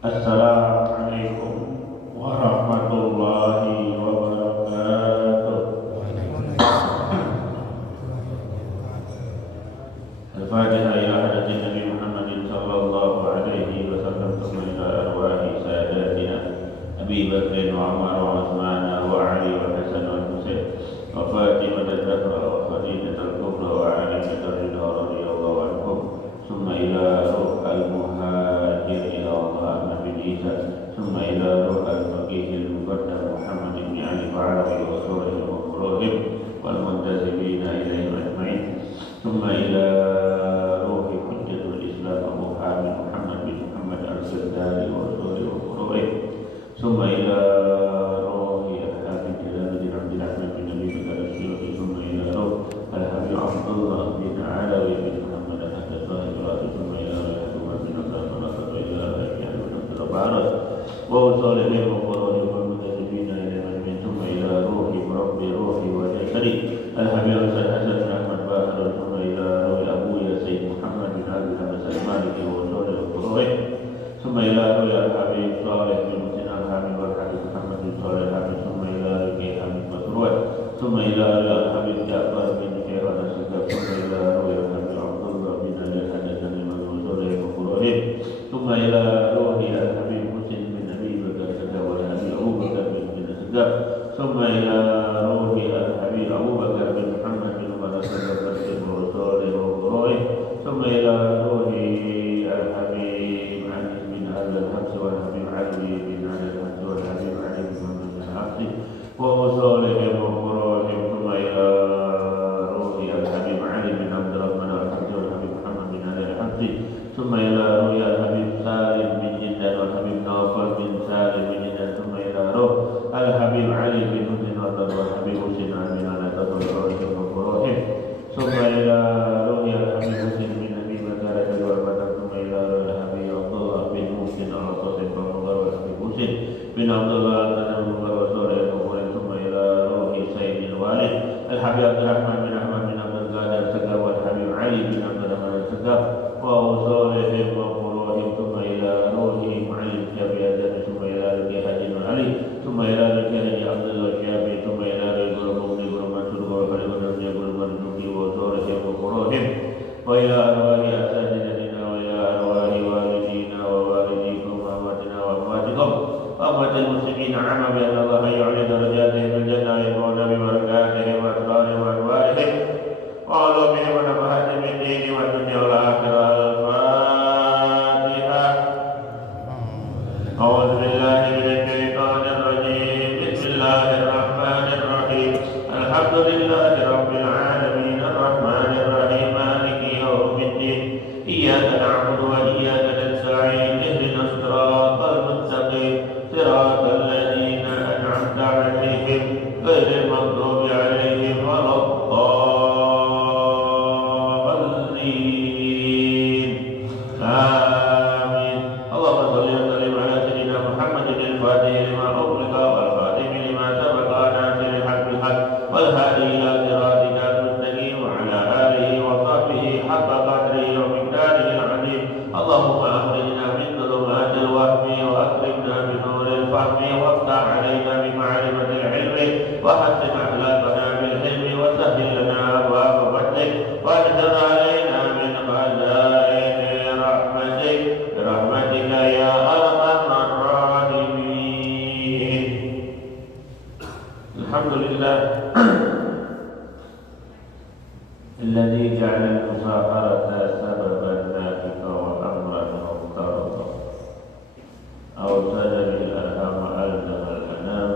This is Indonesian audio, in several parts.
Assalamualaikum warahmatullahi wabarakatuh. Al-Fatihah ila hadatin Nabi Muhammadin sallallahu alaihi wasallam ila arwahi sadatina Abi Bakr wa Umar wa Uthman wa Ali wa Hasan wa Husain wa Fatimah al-Zahra wa Khadijah al-Kubra wa Ali al-Ridha radhiyallahu anhum summa ila ruh al-muhajir ila Allah Nabi Isa summa ila ruh al-faqih al-muqaddam Muhammad ibn Ali Fa'alawi wa Surah al-Muqrahim wal muntasibina ilaihim ajma'in summa ila ruh hujjatul Islam Abu Hamid Muhammad bin Muhammad al-Saddari wa Surah al-Muqrahim summa ila ruh al-Habib Jalaluddin Abdul Ahmad bin Nabi Bakar al-Syuhi summa ila ruh al-Habib Abdullah bin Alawi bin Muhammad al-Haddad summa ila ruh bin Abdul ila Barat wa usalihim wa qurahim wa mutasibina ila min summa ila ruhi rabbi ruhi wa jasadi al-Habib al-Hasan bin Ahmad Bahar summa ila ruhi Abu Yasin Muhammad bin Abi Hamad al-Maliki wa usalih al-Qurahim summa ila ruhi al-Habib Salih bin Musin al-Habib al-Habib Muhammad bin Salih al-Habib summa ila ruhi Habib Masruat summa ila ruhi al-Habib Ja'far bin Khairah al-Sakaf summa ila ruhi al-Habib Abdullah bin Ali al-Haddad wa usalih al-Qurahim summa ila ruhi al-Habib Musin bin Nabi Bakar al-Habib Abu Bakar bin Sakaf summa ila ruhi al-Habib Abu Bakar bin Muhammad bin Umar al-Sakaf wa usalih al-Qurahim summa ila ruhi al-Habib Ali bin al-Habs wa al-Habib Ali bin al-Habs wa al-Habib Ali bin al-Habs wa usalih al-Qurahim summa ila ruhi al-Habib Ali bin Abdurrahman al-Habs wa al-Habib Muhammad bin al-Habs summa ila ruhi al-Habib Salim bin Jindan wa al-Habib Nawfal bin Salim bin Jindan summa ila ruh al-Habib Ali bin Husain wa al-Habib Husain bin al-Haddad wa al-Qurahim summa ila ruhi al-Habib Husain bin Nabi Bakar wa al-Badr summa ila ruhi al-Habib Abdullah bin Muhsin al-Qasim wa al-Habib Husain bin Abdullah al-Qasim wa Salih al-Qurahim summa ila ruhi Sayyid al-Walid al-Habib Abdurrahman bin Ahmad bin Abdul Qadir al-Sakaf wa al-Habib Ali bin Abdurrahman al-Sakaf wa usalihim wa qurahim summa ila ruhi Mu'ayyid Syafi'i Azad summa ila ruhi Haji Ali summa ila ruhi Haji Abdullah Syafi'i summa ila ruhi Guru Mukti Guru Mansur Guru Khalid Nabi Guru Mansuri wa usalihim wa qurahim wa ila arwahi asatidatina wa ila arwahi walidina wa walidikum wa amatina wa amatikum wa amatil muslimin amma bi anna Allah yu'li darajatihim fil jannah wa nabi barakatihim wa asrarihim wa anwarihim wa alumihim wa nafahatihim min dini wa dunya wal akhirah al-Fatihah. A'udzu billahi minasy syaithanir rajim. Bismillahir rahmanir rahim. Alhamdulillahi rabbil alamin arrahmanir rahim maliki yaumiddin. Iyyaka na'budu wa iyyaka nasta'in. Ihdinas siratal mustaqim. Siratal ladzina an'amta 'alaihim ghairil maghdubi 'alaihim waladdallin. Amin. Allahumma shalli wa sallim ala sayyidina Muhammadin al-Fatih lima ughliqa wal khatim lima sabaqa nasiril haqq bil haqq wal hadi ila siratikal mustaqim wa ala alihi wa sahbihi haqqa qadrihi wa miqdarihi al-'azim. Allahumma akhrijna min dhulumatil wahmi wa akrimna bi nuril fahmi waftah 'alaina bi ma'rifatil 'ilmi wa hassin akhlaqana bil hilmi wa sahhil lana abwaaba fadlik wa anzir 'alaina min khazaini rahmatik برحمتك يا أرحم الراحمين. الحمد لله الذي جعل المصاهرة سببا نافعا وأمرا مفترضا أوصل به الأرحام وألزم الأنام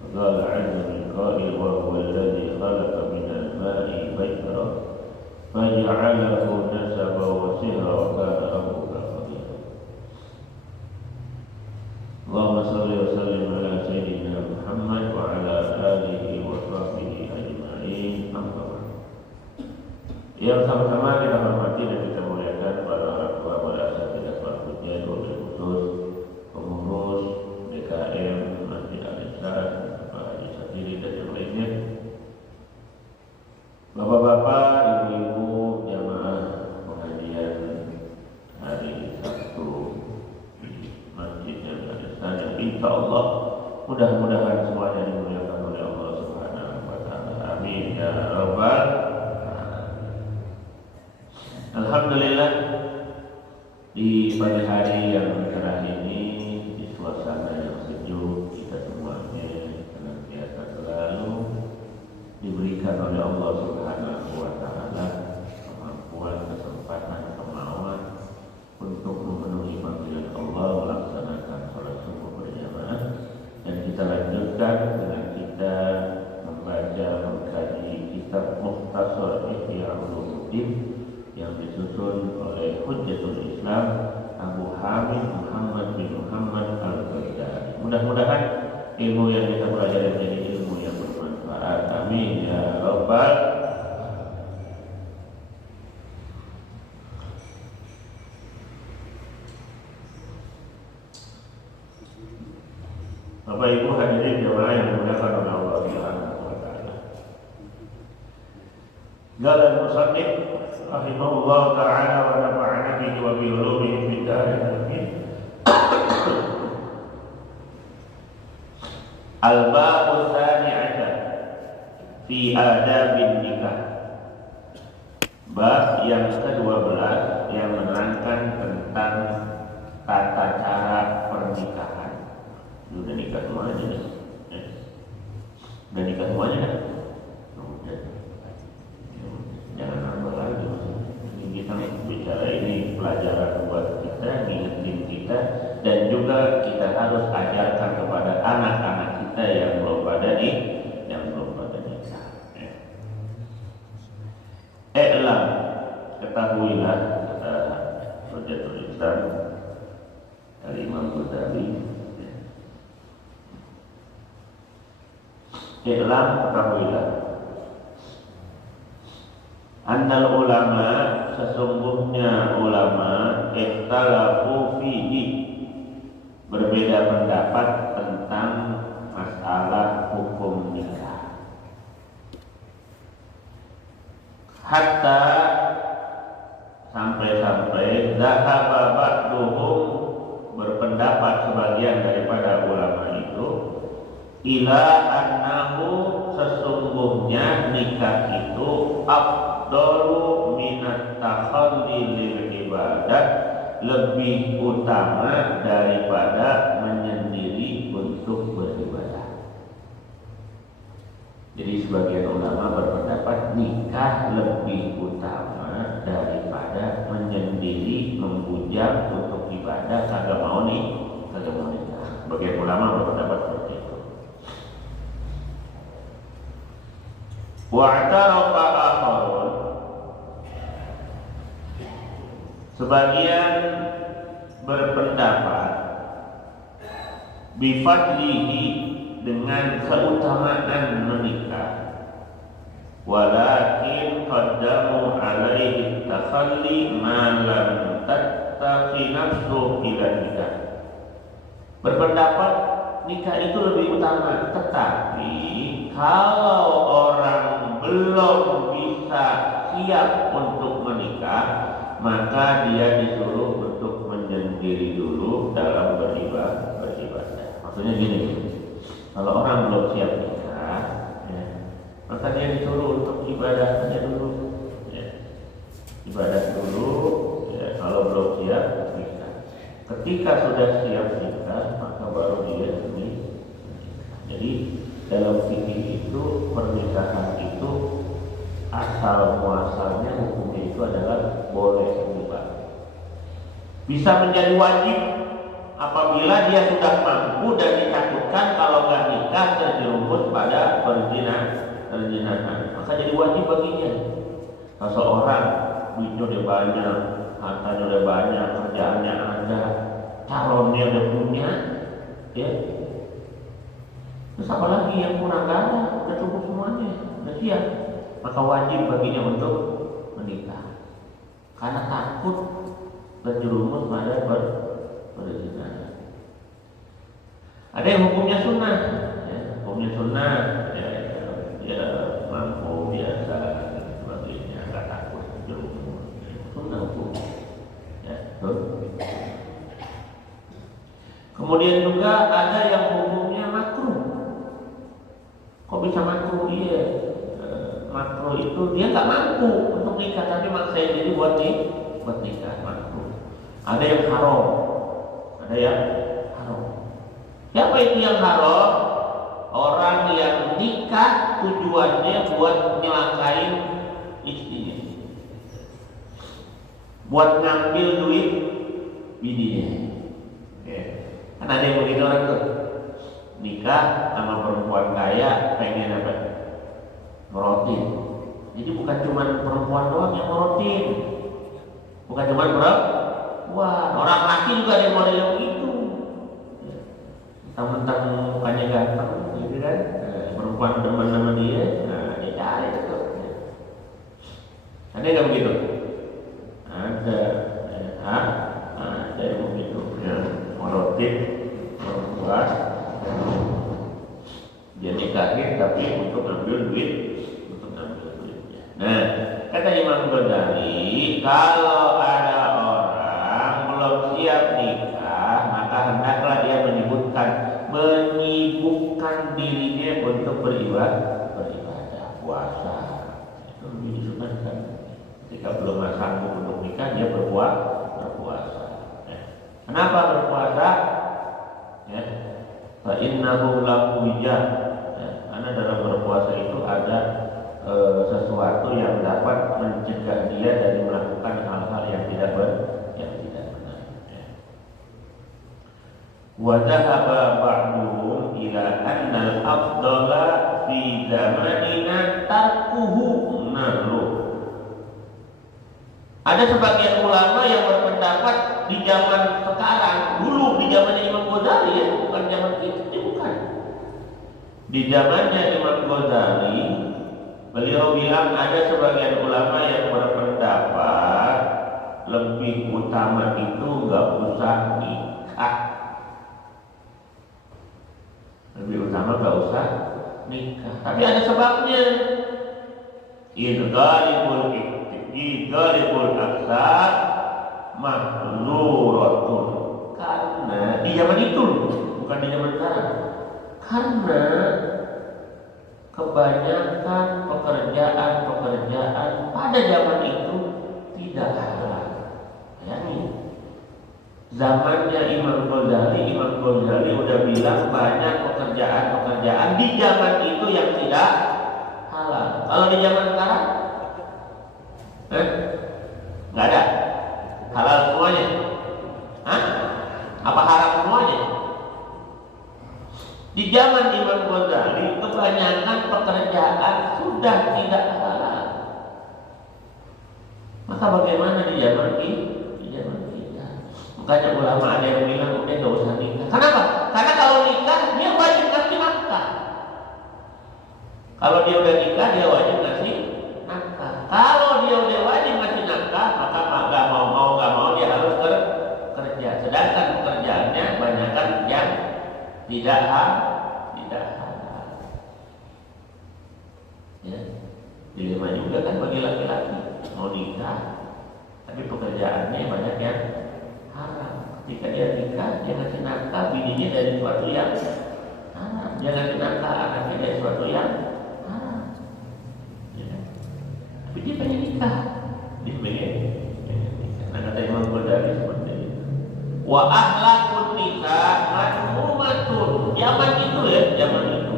وقال عز من قائل وهو الذي خلق من الماء بشرا فجعله نسبا وسهرا وكان ربك قديرا. اللهم صل وسلم على سيدنا محمد وعلى آله وصحبه أجمعين. أما بعد. Yang sama-sama kita hormati dan kita muliakan para orang tua, para asatidzah, para hujjah, wabil khusus, pengurus DKM, Masjid Al-Ihsan, Pak Haji Satiri dan yang lainnya. Bapak-bapak, ibu-ibu, jamaah pengajian hari Sabtu Insya Allah mudah-mudahan semuanya dimuliakan oleh Allah Subhanahu wa Ta'ala. Amin ya Rabbal alamin. Alhamdulillah, di pagi hari yang cerah ini, di suasana yang sejuk, kita semuanya senantiasa selalu diberikan oleh Allah Subhanahu wa Ta'ala kemampuan, kesempatan, kemauan untuk memenuhi panggilan Allah, melaksanakan sholat subuh berjamaah, dan kita lanjutkan dengan kita membaca, mengkaji kitab Mukhtasar Ihya Ulumuddin yang disusun oleh Hujjatul Islam Abu Hamid Muhammad bin Muhammad Al-Ghazali. Mudah-mudahan ilmu yang kita pelajari menjadi ilmu yang bermanfaat. Amin ya Rabbal. Bapak Ibu hadirin jemaah yang dimuliakan oleh Allah Subhanahu wa Ta'ala. Qala al-musannif rahimahullah ta'ala wa nafa'ana bihi wa bi ulumihi fid dharain amin. Al-babu tsani 'ashar fi adabin nikah. Bab yang ke-12 yang menerangkan tentang tata cara pernikahan. Udah nikah semuanya nih. Udah nikah semuanya kan? Jangan nambah lagi. Ini kita bicara ini pelajaran buat kita, ngingetin kita, dan juga kita harus ajarkan kepada anak-anak kita yang belum pada nikah. I'lam, ketahuilah, kata Hujjatul Islam dari Imam Ghazali. I'lam, ketahuilah, annal ulama, sesungguhnya ulama, ikhtalafu fihi, berbeda pendapat tentang masalah hukum nikah. Hatta, sampai-sampai zahaba ba'duhum, berpendapat sebagian daripada ulama itu, ila annahu, sesungguhnya nikah itu afdalu minat takhalli lil ibadah, lebih utama daripada menyendiri untuk beribadah. Jadi sebagian ulama berpendapat nikah lebih utama daripada menyendiri membujang untuk ibadah, kagak mau nikah. Sebagian ulama berpendapat seperti itu. Wa'tarafa akharun, sebagian berpendapat bifadlihi, dengan keutamaan menikah, walakin qaddamu alaihi takhalli ma lam tattaqi nafsu ila nikah. Berpendapat nikah itu lebih utama, tetapi kalau orang belum bisa siap untuk menikah, maka dia disuruh untuk menyendiri dulu dalam beribadah. Maksudnya gini, kalau orang belum siap nikah, ya, maka dia disuruh untuk ibadah saja dulu, ya. Ibadah dulu, ya. Kalau belum siap nikah. Ketika sudah siap nikah, maka baru dia menikah. Jadi dalam fikih itu, pernikahan itu asal muasalnya hukumnya itu adalah boleh riba. Bisa menjadi wajib apabila dia sudah mampu dan ditakutkan kalau nggak nikah terjerumus pada perzinahan, maka jadi wajib baginya. Kalau seorang duitnya udah banyak, hartanya udah banyak, kerjaannya ada, calonnya udah punya, ya. Terus apa lagi yang kurang? Gak ada, udah cukup semuanya, udah siap. Maka wajib baginya untuk menikah, karena takut terjerumus pada perzinahan. Ada yang hukumnya sunnah, ya, hukumnya sunnah, ya mampu biasa dan sebagainya, nggak takut terjerumus. Sunnah hukum, ya. Kemudian juga ada yang hukumnya makruh. Kok bisa makruh? Iya, makruh itu dia nggak mampu untuk nikah, tapi maksain diri buat nikah, makruh. Ada yang haram, ada yang haram. Siapa itu yang haram? Orang yang nikah tujuannya buat nyelakain istrinya, buat ngambil duit bininya. Kan ada yang begitu orang tuh, nikah sama perempuan kaya pengen apa? Merotin. Jadi bukan cuma perempuan doang yang merotin, bukan cuma perempuan, orang laki juga ada yang model yang begitu. Mentang-mentang mukanya ganteng, gitu kan? Perempuan demen sama dia, dia cari itu. Ada nggak begitu? Ada, ada yang begitu, ya, merotin perempuan, dia nikahin tapi untuk ngambil duitnya. Nah, kata Imam Ghazali, kalau ada orang belum siap nikah, maka hendaklah dia menyibukkan dirinya untuk beribadah, puasa. Itu lebih disunahkan. Ketika belum sanggup untuk nikah, dia berpuasa. Kenapa berpuasa? Ya, fa innahu lahu wijah. Karena dalam berpuasa itu ada sesuatu yang dapat mencegah dia dari melakukan hal-hal yang tidak benar. Wa dhahaba ba'duhum ila anna al-afdala fi zamanina tarkuhu nahru. Ada sebagian ulama yang berpendapat di zaman sekarang, dulu di zamannya Imam Ghazali, ya, bukan zaman kita, bukan. Di zamannya Imam Ghazali, beliau bilang ada sebagian ulama yang berpendapat lebih utama itu nggak usah nikah. Lebih utama nggak usah nikah. Tapi ada sebabnya. Idghalibul aksar mahzuratun. Karena di zaman itu, bukan di zaman sekarang. Karena kebanyakan pekerjaan pada zaman itu tidak halal. Zamannya Imam Ghazali udah bilang banyak pekerjaan di zaman itu yang tidak halal. Kalau di zaman sekarang, nggak ada halal semuanya. Apa haram semuanya? Di zaman Imam Ghazali kebanyakan pekerjaan sudah tidak halal. Maka bagaimana di zaman ini? Makanya ulama ada yang bilang udah nggak usah nikah. Kenapa? Karena kalau nikah dia wajib ngasih nafkah. Kalau dia udah nikah dia wajib ngasih nafkah. Kalau dia udah wajib ngasih nafkah, maka nggak mau dia harus kerja. Sedangkan pekerjaannya banyakkan yang tidak halal. Ya, dilema juga kan bagi laki-laki mau nikah, tapi pekerjaannya banyak yang haram. Ketika dia nikah, dia ngasih nafkah bininya dari sesuatu yang haram. Dia ngasih nafkah anaknya dari sesuatu yang haram. Ya. Tapi dia pengen nikah. Dia pengen nikah. Nah, kata Imam Ghazali seperti itu. Wa ahlakun nikah madhumatun. Zaman itu ya, zaman itu.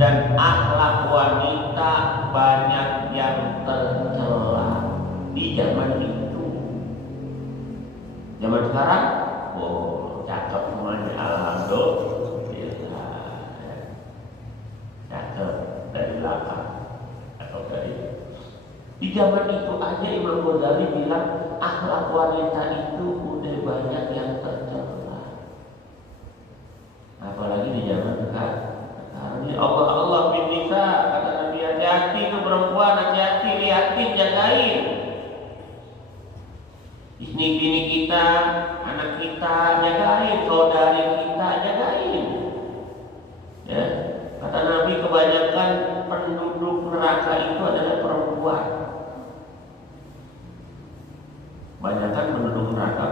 Dan akhlak wanita banyak yang tercela di zaman itu. Zaman sekarang, cakep semuanya, alhamdulillah, cakep dari belakang atau dari. Di zaman itu aja Imam Ghazali bilang akhlak wanita itu udah banyak yang tercela. Apalagi di zaman sekarang. Ini Allah bin Nisa, kata Nabi, hati-hati itu perempuan, hati-hati, lihatin, jagain. Bini kita, anak kita jagain, saudari kita jagain. Ya, kata Nabi kebanyakan penduduk neraka itu adalah perempuan. Banyakan penduduk neraka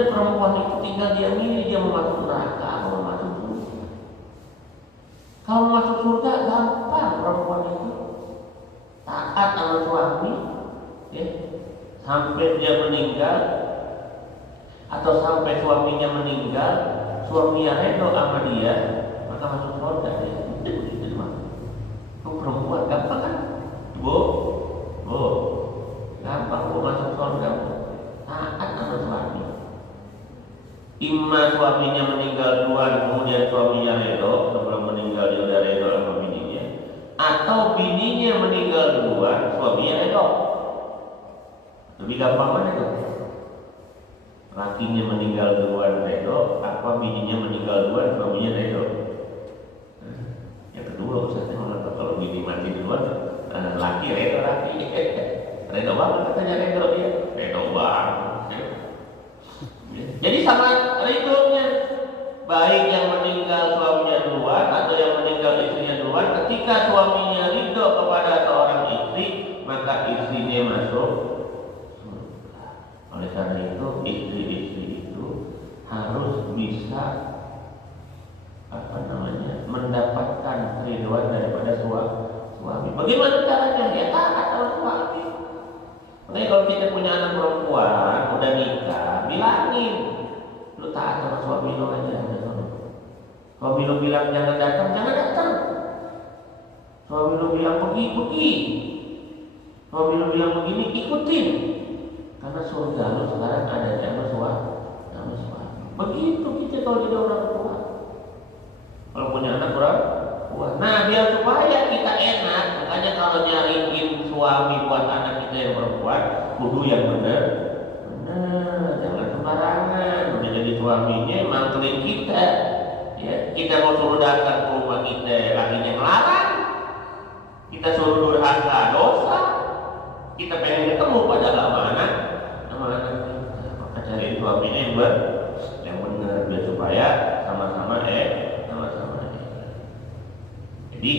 Sebenarnya perempuan itu tinggal dia milih dia mau masuk neraka atau mau masuk surga. Kalau masuk surga gampang, perempuan itu taat sama suami, ya, sampai dia meninggal atau sampai suaminya meninggal, suaminya redo sama dia, maka masuk surga dia. Itu perempuan gampang kan? Bu, gampang bu masuk surga. Taat sama suami. Imma suaminya meninggal duluan, kemudian suaminya redo, sebelum meninggal dia udah redo sama bininya, atau bininya meninggal duluan, suaminya redo. Lebih gampang mana tuh? Lakinya meninggal duluan redo, apa bininya meninggal duluan, suaminya redo? Yang kedua Ustaznya mengatakan kalau bini mati duluan, laki redo, redo banget katanya redo dia, redo banget. Jadi sama ridhonya, baik yang meninggal suaminya duluan atau yang meninggal istrinya duluan, ketika suaminya ridho kepada seorang istri, maka istrinya masuk surga. Oleh karena itu istri-istri itu harus bisa mendapatkan keridhaan daripada suami. Bagaimana caranya? Ya taat sama suami. Makanya kalau kita punya anak perempuan udah nikah, bilangin, lu taat sama suami lu aja. Suami lu bilang jangan datang. Suami lu bilang pergi. Suami lu bilang begini, ikutin. Karena surga lu sekarang ada sama suami. Begitu kita kalau jadi orang tua. Kalau punya anak perempuan, nah biar supaya kita enak, makanya kalau nyariin suami buat anak kita yang perempuan, kudu yang benar, jangan sembarangan. Udah jadi suaminya mangkelin kita, ya kita mau suruh datang ke rumah kita, lakinya ngelarang, kita suruh durhaka dosa, kita pengen ketemu padahal sama anak kita, maka cariin suaminya yang benar, biar supaya sama-sama Jadi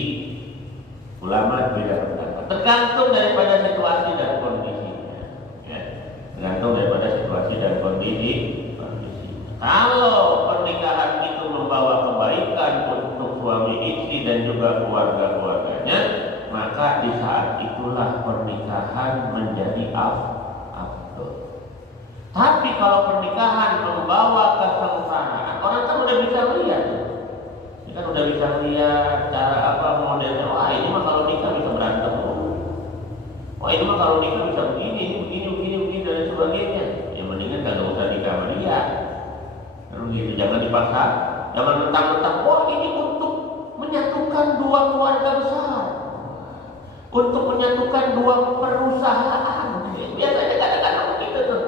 ulama beda pendapat, tergantung daripada situasi dan kondisinya. Ya, tergantung daripada situasi dan kondisi. Kalau pernikahan itu membawa kebaikan untuk suami istri dan juga keluarga-keluarganya, maka di saat itulah pernikahan menjadi afdal. Tapi kalau pernikahan membawa kesengsaraan, orang kan udah bisa melihat. Kan udah bisa lihat cara apa modelnya. Wah ini mah kalau nikah bisa berantem. Wah ini mah kalau nikah bisa begini dan sebagainya. Ya mendingan kagak usah nikah sama dia. Terus gitu, jangan dipaksa, jangan mentang-mentang. Wah ini untuk menyatukan dua keluarga besar, untuk menyatukan dua perusahaan. Biasanya kadang-kadang begitu tuh,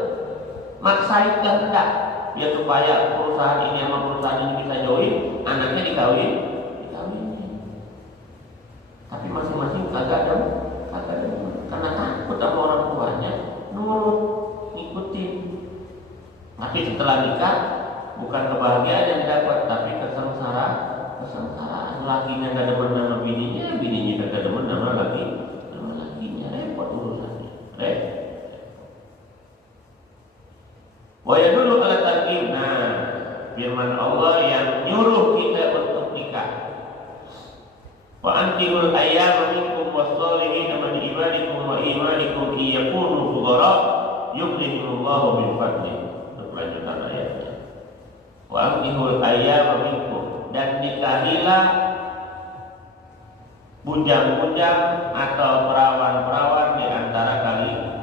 maksain kehendak. Ya supaya perusahaan ini sama perusahaan ini bisa join, anaknya dikawin. Tapi masing-masing kagak ada, karena takut sama orang tuanya, nurut, ngikutin. Tapi setelah nikah, bukan kebahagiaan yang didapat, tapi kesengsaraan. Lakinya gak demen sama bininya kagak demen sama lakinya, repot urusannya. Waya dulu alat tarkib. Nah, firman Allah yang nyuruh kita untuk nikah. Wa ankihul ayyama minkum was-shalihin min ibadikum wa imanikum iyakunu fuqara yughnihimullahu min fadlihi. Lanjutan ayatnya. Wa ankihul ayyama minkum, dan nikahilah bujang-bujang atau perawan-perawan di antara kalian.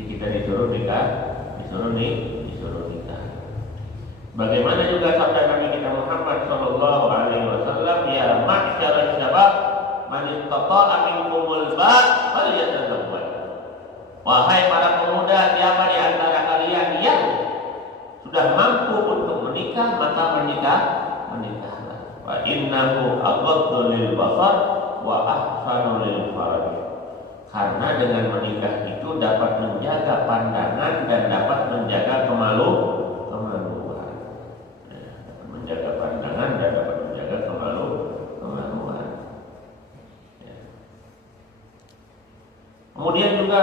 Kita disuruh nikah, disuruh nikah. Bagaimana juga sabda Nabi kita Muhammad sallallahu alaihi wasallam, ya ma'syaral syabab man istata'a minkumul ba'a falyatazawwaj. Wahai para pemuda, siapa di antara kalian yang sudah mampu untuk menikah, maka menikahlah. Wa innahu aghaddu lil basar wa ahsanu lil farj. Karena dengan menikah itu dapat menjaga pandangan dan dapat menjaga kemaluan. Menjaga pandangan dan dapat menjaga kemaluan. Kemudian juga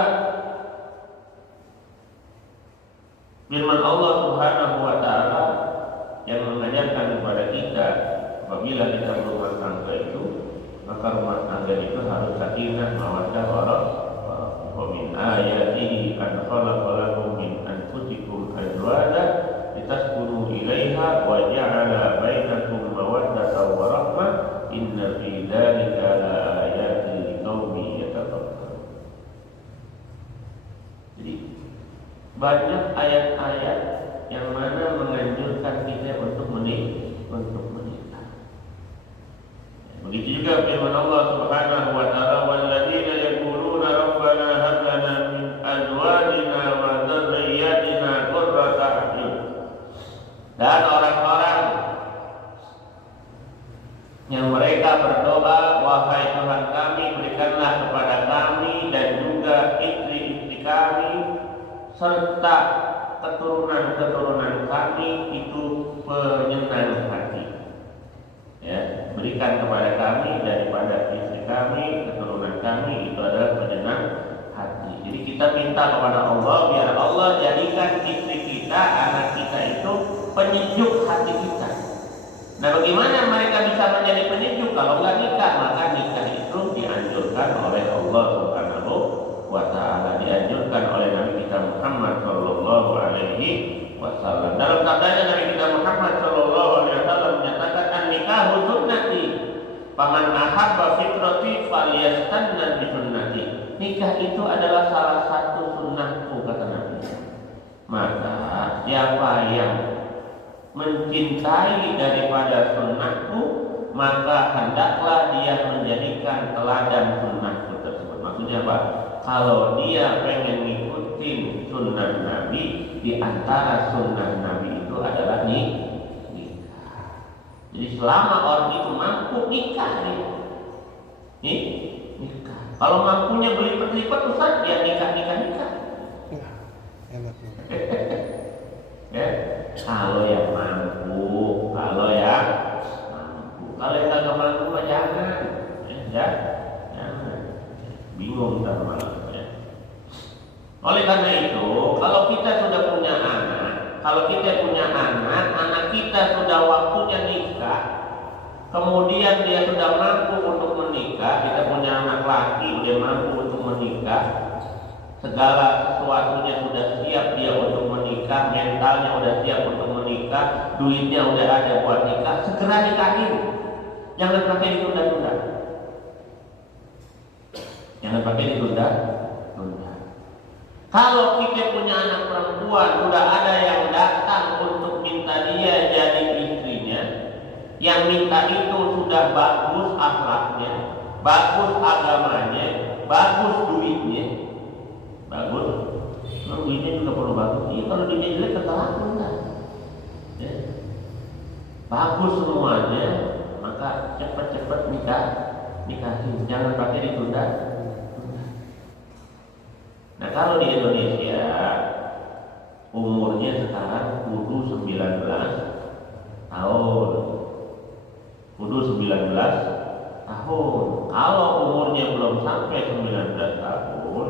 apabila kita berumah tangga itu, maka rumah tangga itu harus sakinah, mawaddah, warahmah. Wa min ayatihi an khalaqa lakum min anfusikum azwajan litaskunu ilaiha wa ja'ala bainakum mawaddatan wa rahmah inna fi dzalika laayatin liqaumin yatafakkarun. Jadi banyak ayat-ayat yang mana menganjurkan kita untuk menikah. Begitu juga firman Allah Subhanahu wa taala, walladzina yaquluna rabbana hab lana min azwajina wa dzurriyyatina qurrata a'yun. Dan orang-orang yang mereka berdoa, wahai Tuhan kami, berikanlah kepada kami dan juga istri-istri kami serta keturunan-keturunan kami itu penyenang hati. Ya, berikan kepada kami daripada istri kami, keturunan kami itu adalah penyenang hati. Jadi kita minta kepada Allah biar Allah jadikan istri kita, anak kita itu penyejuk hati kita. Nah, bagaimana mereka bisa menjadi penyejuk kalau nggak nikah? Maka nikah itu dianjurkan oleh Allah Subhanahu wa taala, dianjurkan oleh Nabi kita Muhammad sallallahu alaihi wasallam. Dalam sabdanya Nabi kita Muhammad sallallahu alaihi wasallam menyatakan an-nikahu sunnati faman ahabba fitrati falyastanna bi sunnati. Nikah itu adalah salah satu sunnahku, kata Nabi. Maka siapa yang mencintai daripada sunnahku, maka hendaklah dia menjadikan teladan sunnahku tersebut. Maksudnya apa? Kalau dia pengen ngikutin sunnah Nabi, di antara sunnah Nabi itu adalah nikah. Jadi selama orang itu mampu nikah, nikah. Kalau mampunya berlipat-lipat, Ustaz, ya nikah. Enak. Ya, kalau yang mampu, kalau yang nggak mampu mah jangan, jangan. Bingung ntar malah. Oleh karena itu, kalau kita sudah punya anak, anak kita sudah waktunya nikah, kemudian dia sudah mampu untuk menikah, kita punya anak laki, dia mampu untuk menikah, segala sesuatunya sudah siap dia untuk menikah, mentalnya sudah siap untuk menikah, duitnya sudah ada buat nikah, segera nikahin. Jangan pakai ditunda-tunda. Kalau kita punya anak perempuan, sudah ada yang datang untuk minta dia jadi istrinya, yang minta itu sudah bagus akhlaknya, bagus agamanya, bagus duitnya, bagus. Duitnya juga perlu bagus. Iya, kalau duitnya jelek ketelaku enggak. Ya. Bagus semuanya, maka cepat-cepat nikahin. Jangan pakai ditunda. Nah, kalau di Indonesia umurnya sekarang kudu 19 tahun. Kalau umurnya belum sampai 19 tahun,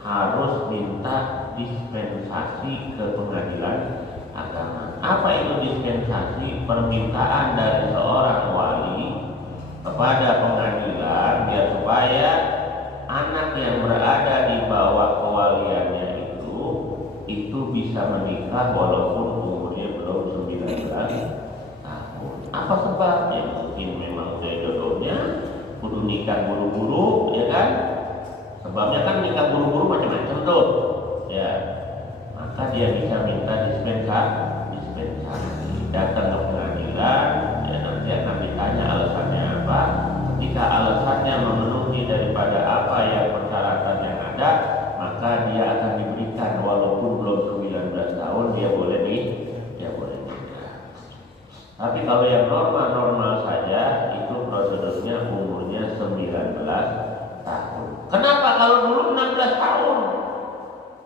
harus minta dispensasi ke pengadilan agama. Apa itu dispensasi? Permintaan dari seorang wali kepada pengadilan biar supaya anak yang berada di bawah kewaliannya itu bisa menikah walaupun umurnya belum 19 tahun. Apa sebabnya? Mungkin memang udah jodohnya kudu nikah buru-buru, ya kan? Sebabnya kan nikah buru-buru macam-macam tuh, ya. Maka dia bisa minta dispensasi, datang ke pengadilan, ya, nanti akan ditanya alasannya apa. Ketika alasannya memenuhi daripada apa yang persyaratan yang ada, maka dia akan diberikan walaupun belum 19 tahun dia boleh nikah. Tapi kalau yang normal saja itu prosedurnya umurnya 19 tahun. Kenapa kalau dulu 16 tahun?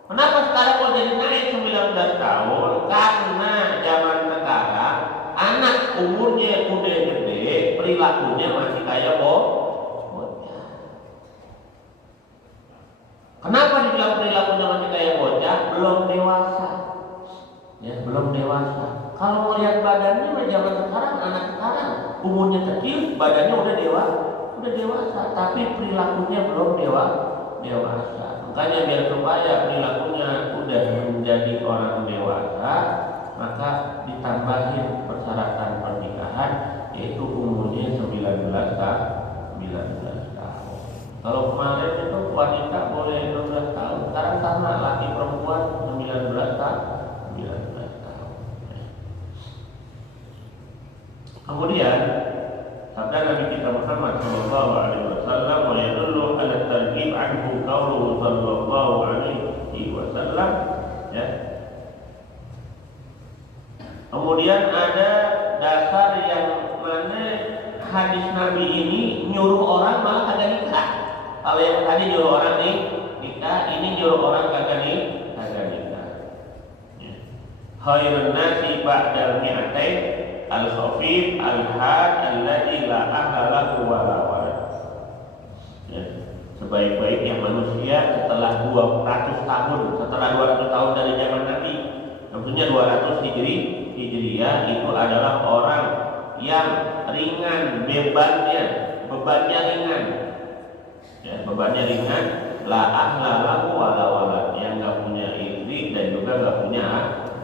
Kenapa sekarang kok jadi naik 19 tahun? Karena zaman sekarang anak umurnya udah gede, perilakunya masih kayak bocah. Kenapa dibilang perilakunya masih kayak bocah? Belum dewasa. Ya, belum dewasa. Kalau mau lihat badannya zaman sekarang, anak sekarang umurnya kecil, badannya udah dewasa, tapi perilakunya belum dewasa. Makanya biar supaya perilakunya udah menjadi orang dewasa, maka ditambahin persyaratan pernikahan, yaitu umurnya 19 tahun. Kalau kemarin itu wanita boleh 12 tahun, sekarang sama laki perempuan 19 tahun. Kemudian sabda Nabi kita Muhammad sallallahu alaihi wasallam, wa yadullu ala targhib anhu qawluhu sallallahu alaihi wasallam, ya. Kemudian ada dasar yang mana hadis Nabi ini nyuruh orang malah kagak nikah. Kalau yang tadi nyuruh orang nikah, ini nyuruh orang kagak nikah. Ya. Khairun nasi ba'dal mi'atain al-khafif al-had alladhi la ahla wa la walad. Ya. Sebaik-baiknya manusia setelah 200 tahun, setelah 200 tahun dari zaman Nabi, maksudnya 200 Hijriah, itu adalah orang yang ringan bebannya ringan. Ya, bebannya ringan, la ahla lahu wa la walad, yang enggak punya istri dan juga enggak punya anak.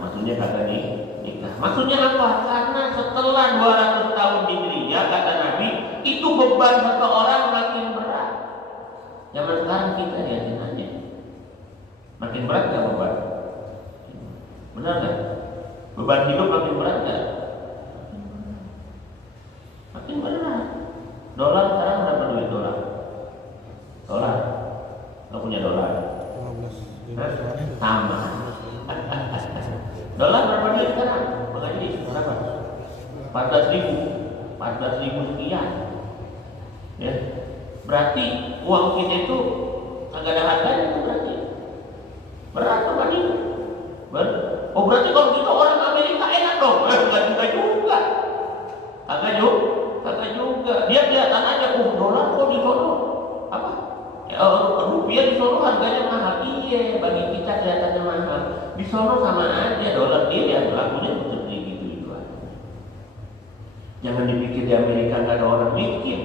Maksudnya kata nikah. Maksudnya apa? Karena setelah 200 tahun Hijriah, kata Nabi, itu beban seseorang makin berat. Zaman sekarang kita lihatin aja, makin berat nggak beban? Benar nggak? Beban hidup makin berat nggak? Makin berat. Dolar sekarang berapa duit dolar? Nggak punya dolar? Sama. Dolar berapa duit sekarang? Mengaji berapa? 14.000 sekian. Ya. Berarti uang kita itu agak ada harganya itu berarti. Berat apa nih? Oh berarti kalau gitu orang Amerika enak dong? Enggak juga. Agak juga. Dia kelihatan aja, dolar kok di sono apa? Ya, rupiah di sono harganya mahal. Iya, bagi kita kelihatannya mahal. Di sono sama aja, dolar dia yang berlakunya seperti gitu aja. Jangan dipikir di Amerika nggak ada orang miskin.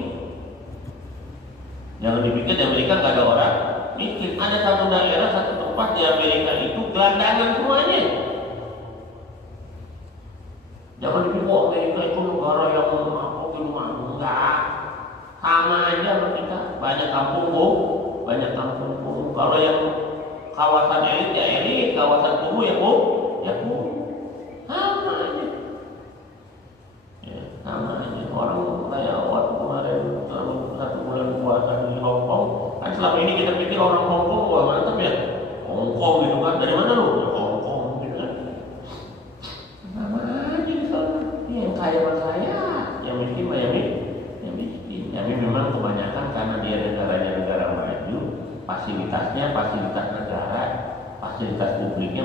Jangan dipikir di Amerika nggak ada orang miskin. Ada satu daerah, satu tempat di Amerika itu gelandangan semuanya. Jangan dipikir Amerika itu negara yang enggak. Sama aja sama kita. Banyak kampung. Kalau yang kawasan elit ya elit, kawasan kumuh ya kumuh. Sama aja. Ya, sama aja. Orang kayak waktu kemarin selama 1 bulan puasa di Hong Kong, kan selama ini kita pikir orang Hong Kong wah mantap ya. Hong Kong gitu kan, dari mana lu? Hong Kong gitu kan. Sama aja di sana. Yang kaya mah kaya, yang miskin mah yang miskin. Tapi memang kebanyakan karena dia negara maju, fasilitasnya fasilitas negara, fasilitas publiknya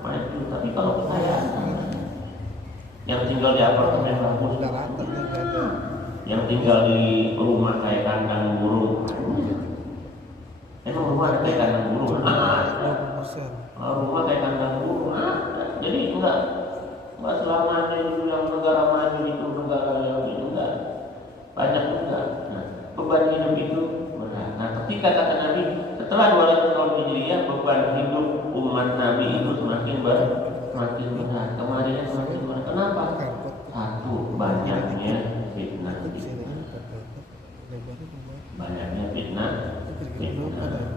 maju. Tapi kalau kekayaan yang tinggal di apartemen bagus, yang tinggal di rumah kayak kandang burung, emang rumah ada kayak kandang burung? Rumah kayak kandang burung, jadi enggak selamanya dibilang negara maju itu negara yang itu enggak. Banyak juga. Nah, beban hidup itu berat. Nah, ketika kata Nabi setelah 200 tahun Hijriah, beban hidup umat Nabi itu semakin berat. Kemarinnya semakin berat. Kenapa? Satu, banyaknya fitnah.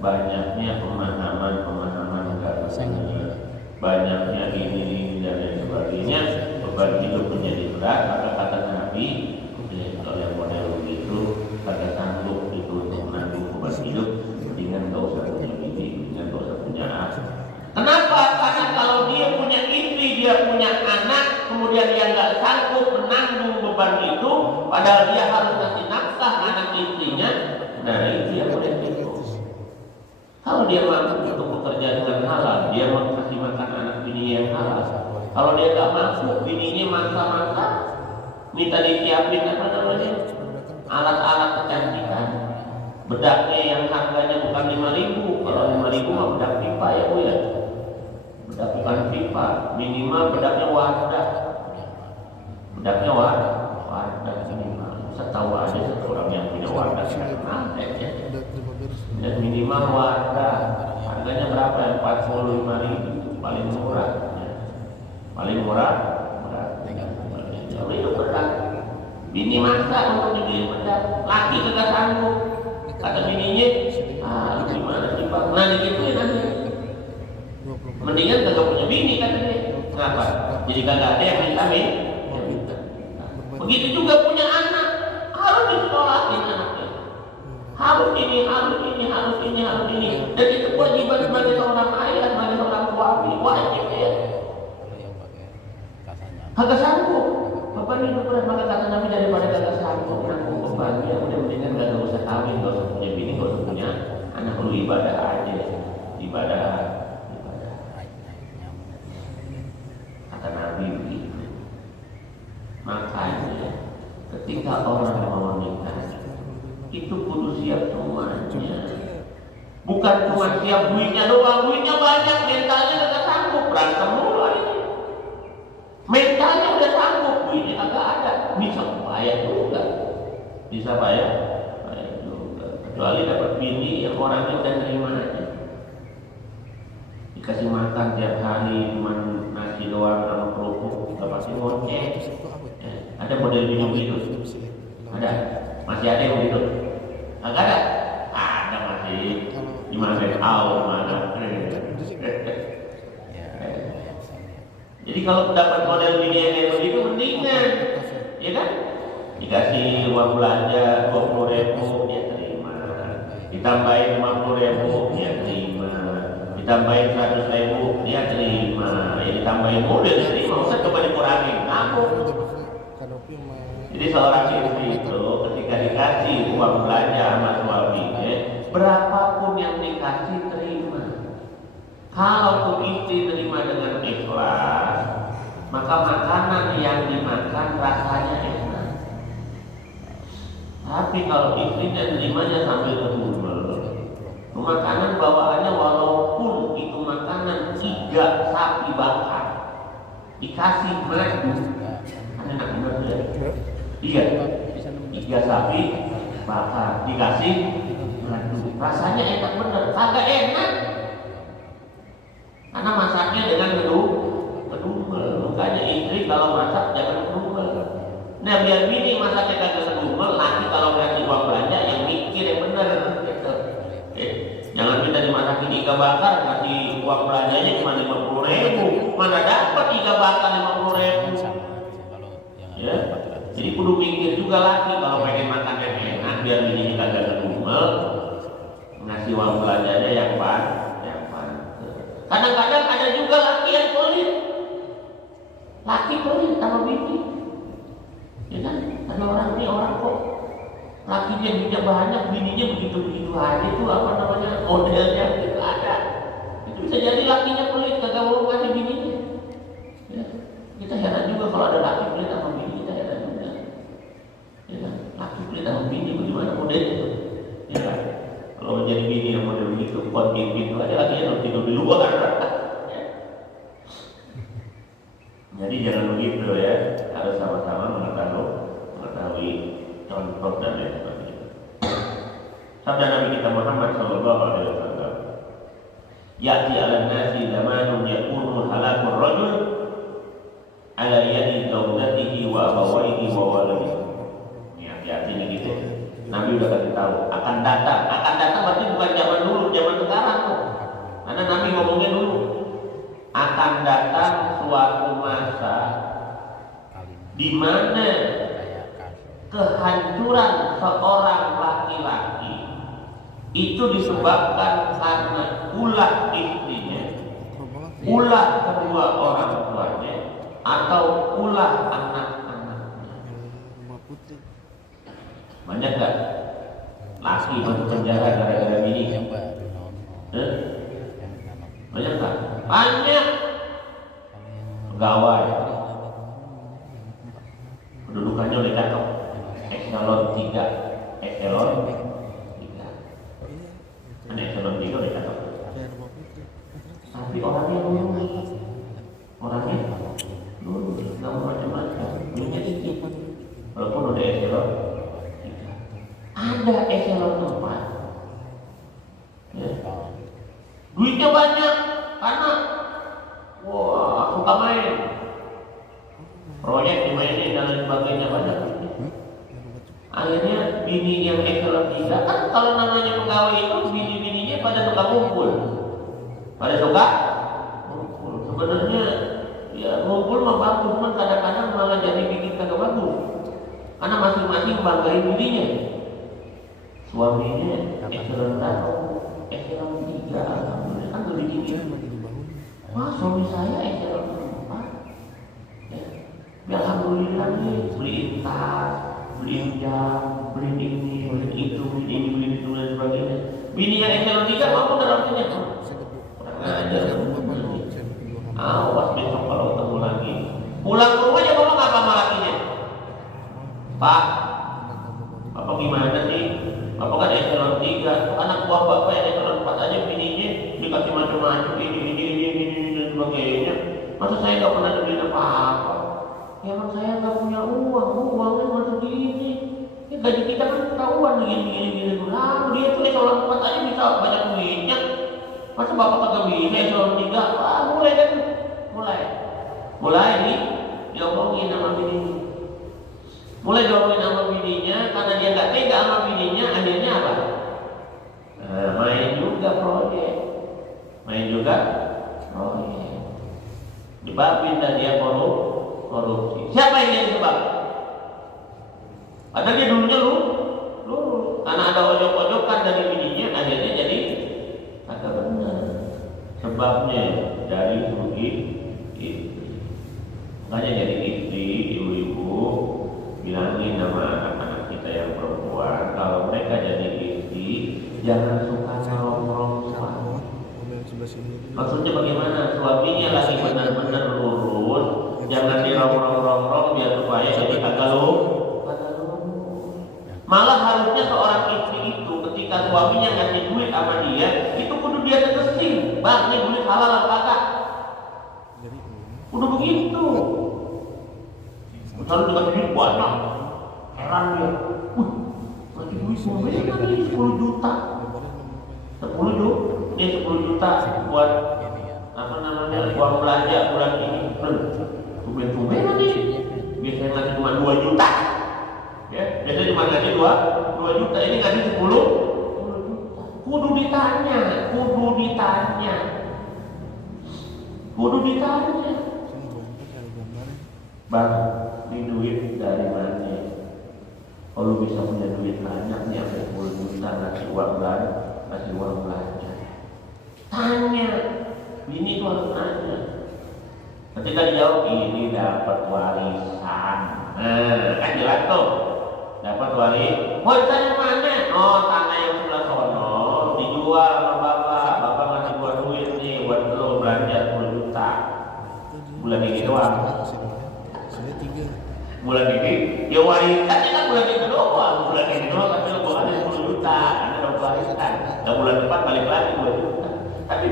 Banyaknya pemahaman agama. Banyaknya ini dan lain sebagainya. Beban hidup menjadi berat. Maka kata Nabi, kalau yang model begitu pada sanggup itu untuk menanggung beban hidup, dengan gak usah punya bini, dengan gak usah punya anak. Kenapa? Karena kalau dia punya istri, dia punya anak, kemudian dia nggak sanggup menanggung beban itu, padahal dia harus ngasih nafkah anak istrinya, nah itu yang boleh itu. Kalau dia mampu untuk bekerja dengan halal, dia mau kasih makan anak bini yang halal. Kalau dia nggak mampu, bininya mangsa-mangsa, minta disiapin alat-alat kecantikan, bedaknya yang harganya bukan 5.000. Kalau 5.000 mah bedak pipa ya Bu ya, bedak bukan pipa, minimal bedaknya wadah, Bedaknya wadah ini mah. Setahu aja satu orang yang punya wadah kan ya. Dan minimal wadah harganya berapa ya? 45.000 paling murah ya. Paling murah itu bedak. Bini masak untuk dibeli bedak, laki kagak sanggup. Kata bininya, gimana sih Pak? Nah digituin aja. Mendingan kagak punya bini kata dia. Kenapa? Jadi kagak ada yang minta begitu juga punya anak, harus disekolahin anaknya. Harus ini. Dan itu kewajiban sebagai seorang ayah, sebagai seorang suami, wajib ya. Kagak sanggup. Bapak ini berat, maka kata Nabi daripada kagak sanggup nanggung bebannya, udah mendingan kagak usah kawin, gak usah punya bini, gak usah punya anak, lu ibadah aja, ibadah. Kata Nabi begitu. Makanya ketika orang mau nikah itu kudu siap semuanya. Bukan cuma siap duitnya doang, duitnya banyak, mentalnya kagak sanggup, berantem mulu ini. Mentalnya udah sanggup, duitnya kagak ada, bisa bayar juga. Bisa bayar juga. Kecuali dapat bini yang orangnya udah nerima aja. Dikasih makan tiap hari cuma nasi doang sama kerupuk, kita pasti ngoceh. Ada model bini begitu? Ada? Masih ada yang begitu? Agak ada? Ada masih. Gimana mana? Jadi kalau dapat model bini yang kayak begitu mendingan, ya kan? Dikasih uang belanja 20.000 dia terima, ditambahin 50.000 dia terima, ditambahin 100.000 dia terima, ya ditambahin model dia terima, usah coba dikurangi, aku. Jadi seorang istri itu ketika dikasih uang belanja sama suaminya, berapapun yang dikasih terima. Kalau tuh istri terima dengan ikhlas, maka makanan yang dimakan rasanya enak. Tapi kalau istrinya terimanya sambil ngedumel, makanan bawaannya walaupun itu makanan 3 sapi bakar, dikasih madu, enak bener ya. Iya, 3 sapi bakar dikasih madu, rasanya enak bener, kagak enak. Karena masaknya dengan ngedumel. Makanya istri kalau masak jangan ngedumel. Nah biar bini masaknya kagak ngedumel, laki kalau ngasih uang belanja yang mikir yang bener gitu. Jangan kita dimasakin iga bakar, ngasih uang belanjanya cuma 50.000, mana dapat iga bakar 50.000. Ya, jadi kudu mikir juga laki kalau pengen makan yang enak, biar bini kagak ngedumel, ngasih uang belanjanya yang pas. Kadang-kadang ada juga laki yang pelit. Laki pelit sama bini. Ya kan? Ada orang ini orang kok lakinya duitnya banyak, bininya begitu-begitu aja itu apa namanya modelnya itu ada. Itu bisa jadi lakinya pelit, kagak mau ngasih bininya. Ya. Kita heran juga kalau ada laki pelit sama bini, kita heran juga. Ya kan? Laki pelit sama bini bagaimana modelnya? Ya kan? Kalau menjadi bini yang model begitu, buat pintu aja lakinya tidur di luar. Jadi jangan begitu ya, harus sama-sama mengetahui contoh dan lain sebagainya. Sabda Nabi kita Muhammad Sallallahu Alaihi Wasallam, "Ya'ti 'alan nasi zamanun yakunu halakul rajul 'ala yadi zawjatihi wa abawayhi wa waladihi." Ini hati-hati nih gitu. Nabi udah kasih tahu akan datang berarti bukan zaman dulu, zaman sekarang tuh. Karena Nabi ngomongnya dulu akan datang suatu masa di mana kehancuran seorang laki-laki itu disebabkan karena ulah istrinya, ulah kedua orang tuanya, atau ulah anak-anaknya. Banyak gak laki masuk penjara gara-gara bini? Banyak gak? Banyak. Pegawai kedudukannya udah cakep, eselon 3. Ada eselon 3 udah cakep, tapi orangnya lurus, nggak mau macam-macam. proyek dimainin dan lain sebagainya banyak. Akhirnya bini yang eselon 3 kan kalau namanya pegawai itu bini-bininya pada suka kumpul. Sebenarnya ya ngumpul mah bagus, cuman kadang-kadang malah jadi bikin kagak bagus. Karena masing-masing banggain dirinya. Suaminya eselon 1, eselon 3, alhamdulillah kan lebih tinggi. Wah, suami saya eselon 4. Ya. Ya, alhamdulillah nih beliin tas, beliin jam, beliin ini, beliin itu, beliin itu dan sebagainya. Bini yang eselon 3 mampu dalamnya. Kurang ajar. Awas besok kalau ketemu lagi. Pulang ke rumah ngomong apa sama lakinya? Pak, apa gimana sih? Bapak kan eselon 3, anak buah bapak yang eselon 4 aja bininya dikasih macam-macam ini dan sebagainya. Masa saya nggak pernah dibeliin apa-apa? Ya emang saya nggak punya uangnya masuk gini. Ya gaji kita kan ketahuan gini. Nah, dia tuh eselon 4 aja bisa banyak duitnya. Masa bapak kagak bisa eselon 3? Wah, mulai nih diomongin sama bininya. Mulai diomongin sama bininya karena dia nggak tega sama bininya, akhirnya apa? Main juga proyek. Dibabin dan dia korupsi. Siapa yang jadi sebab? Padahal dia dulunya lurus. Karena ada ojok-ojokan dari bininya, akhirnya jadi kagak benar. Sebabnya dari segi istri. Makanya jadi istri, ibu-ibu bilangin sama anak-anak kita yang perempuan, kalau mereka jadi istri jangan suka ngerong-ngerong suami. Maksudnya bagaimana? Suaminya lagi benar-benar lurus, jangan dirong-rong biar supaya jadi kagak lurus. Malah harusnya seorang istri itu ketika suaminya ngasih duit sama dia, itu kudu dia tetesin, bang ini duit halal apa kagak? Kudu begitu. Kalau dikasih duit banyak, heran dia. Kasih duit semuanya nih 10 juta. 10 juta buat apa namanya uang belanja bulan ini. Tumben nih. Biasanya ngasih cuma 2 juta. Ya, biasanya cuma ngasih 2 juta. Ini ngasih 10 juta. Kudu ditanya. Bang, ini duit dari mana? Kalau bisa punya duit banyak nih, sampai 10 juta ngasih uang belanja. Tanya, ini tuh harus nanya. Ketika dijawab ini dapat warisan, kan jelas tuh, dapat warisan yang mana? Oh, tanah yang sebelah sono dijual sama bapak ngasih gua duit nih buat lo belanja 10 juta. Bulan ini doang. Bulan ini, ya warisannya kan bulan ini doang. Bulan ini doang tapi lo ada 10 juta, karena dapat warisan. Dan bulan depan balik lagi 2 juta. Tapi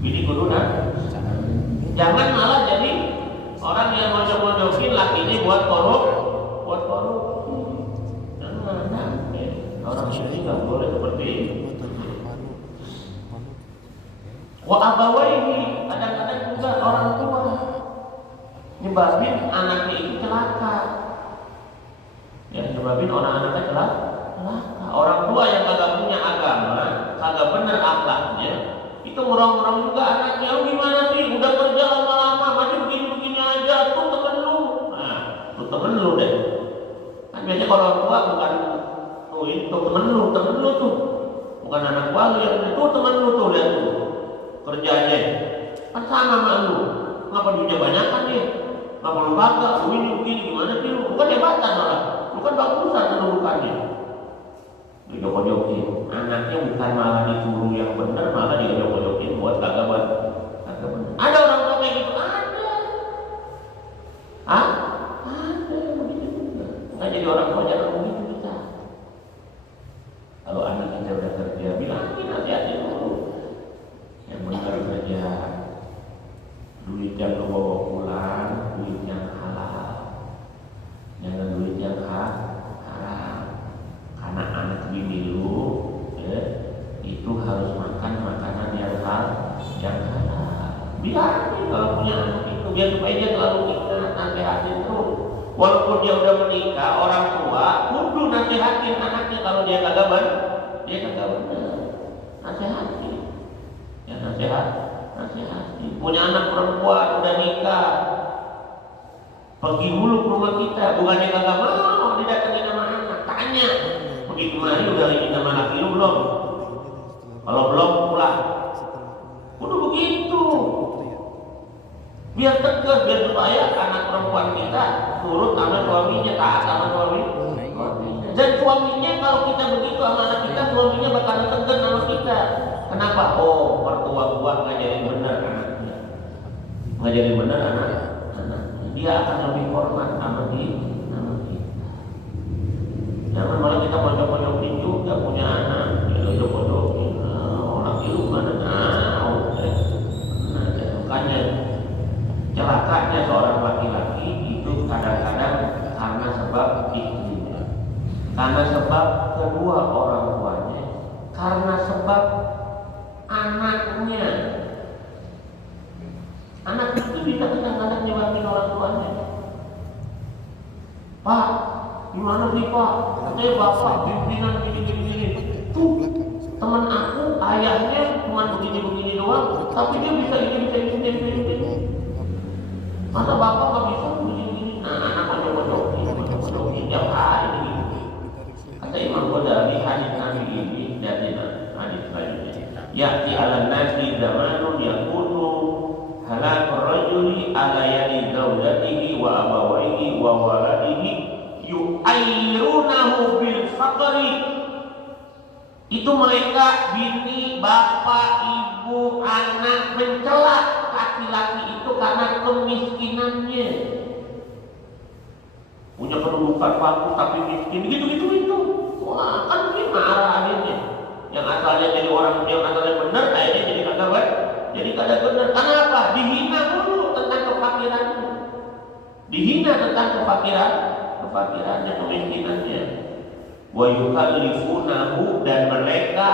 bini kudu jangan malah jadi orang yang mojok-mojokin lakinya buat korupsi. Orang ini nggak boleh seperti ini. Abawaihi, kadang-kadang juga orang tua nyebabin anaknya itu celaka. Ya, nyebabin orang anaknya celaka. Orang tua yang kagak punya agama, kagak bener akhlaknya, itu ngurang-ngurang juga anaknya. Lu gimana sih? Udah kerja lama-lama, masih begini-begini aja. Tuh temen lu. Nah, tuh temen lu deh. Kan biasanya kalau orang tua bukan itu temen lu tuh. Bukan anak gua lu yang itu temen lu tuh, lihat tuh. Kerjanya kan sama sama lu. Ngapa duitnya banyak kan nih? Ngapa lu kagak? Lu ini begini gimana sih lu? Bukan hebatan malah. Lu kan bagusan kedudukannya. Dijok-jokin, anaknya bukan malah disuruh yang benar, malah dijok-jokin buat kagak benar. Ada orang tua kayak gitu, ada begitu juga. Nggak jadi orang tua jangan begitu kita. Kalau anak kita udah kerja, bilangin hati-hati dulu. Yang benar kerja, duit yang lo bawa pulang, duit yang halal, jangan duit yang haram. Karena anak bini lu itu harus makan makanan yang halal. Bilangin kalau kalau punya anak itu biar supaya dia selalu ingat, nasihatin terus. Walaupun dia udah menikah, orang tua kudu nasihatin anaknya kalau dia kagak benar, nasihatin. Ya nasihatin. Punya anak perempuan udah nikah, pergi dulu ke rumah kita, bukannya kagak mau didatengin sama anak, tanya. Begitu mari udah izin sama laki lu belum? Kalau belum pulang. Udah begitu. Biar tegas, biar supaya anak perempuan kita turut sama suaminya, taat sama suaminya. Dan suaminya kalau kita begitu sama anak kita, suaminya bakal tegas sama kita. Kenapa? Oh, mertua gua ngajarin bener anaknya. Ngajarin bener anaknya. Dia akan lebih hormat sama kita. Jangan malah kita pojok-pojokin juga punya anak. Dia pojokin orang itu mana tahu. Makanya celakanya seorang laki-laki itu kadang-kadang karena sebab istrinya, karena sebab kedua orang tuanya, karena sebab anaknya. Anak itu bisa kadang-kadang nyebabin orang tuanya. Pak, gimana sih Pak? Katanya bapak pimpinan gini-gini. Tuh, teman aku ayahnya cuma begini-begini doang, tapi dia bisa ini. Masa bapak nggak bisa begini-begini? Nah, anak pojok-pojokin tiap hari. Kata Imam Ghazali, hadis Nabi ini dari hadis lainnya. Ya'ti ala nasi zamanun yakunu halakul rajuli ala yadi zawjatihi wa abawaihi wa waladihi yu'ayyirunahu bil faqri. Itu mereka bini, bapak, ibu, anak mencela laki-laki itu karena kemiskinannya. Punya kedudukan bagus tapi miskin, gitu. Wah, kan ini marah akhirnya. Yang asalnya jadi orang yang asalnya benar, akhirnya jadi kagak benar. Jadi kagak benar. Kenapa? Dihina dulu tentang kefakirannya. Dihina tentang kefakirannya, kemiskinannya. Wa yukallifunahu, dan mereka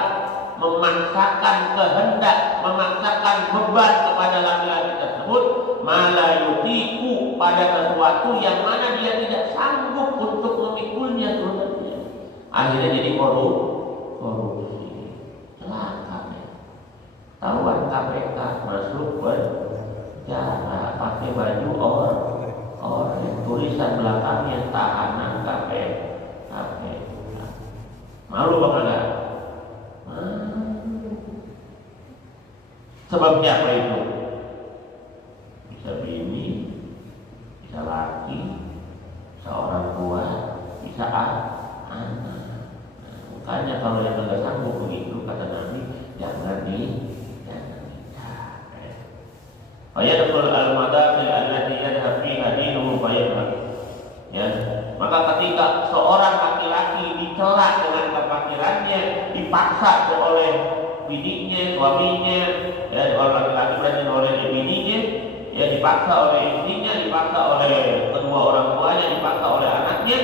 memaksakan kehendak, memaksakan beban kepada laki-laki tersebut, malayutiku, pada sesuatu yang mana dia tidak sanggup untuk memikulnya sebenarnya. Akhirnya jadi korupsi. Celaka ya. Tahuan KPK masuk penjara pakai baju orang, tulisan belakangnya tahanan KPK. Malu apa enggak? Sebabnya apa itu? Bisa bini, bisa laki, bisa orang tua, bisa anak. Makanya kalau yang nggak sanggup begitu, kata Nabi, jangan nikah. Fayadkhul al-madaqil allati yadhhab fiha dinuhu fayadhhab. Ya, maka ketika seorang laki-laki dicela dengan kefakirannya, dipaksa oleh bininya, suaminya, ya, orang laki-laki berarti oleh bininya, ya, dipaksa oleh istrinya, dipaksa oleh kedua orang tuanya, dipaksa oleh anaknya,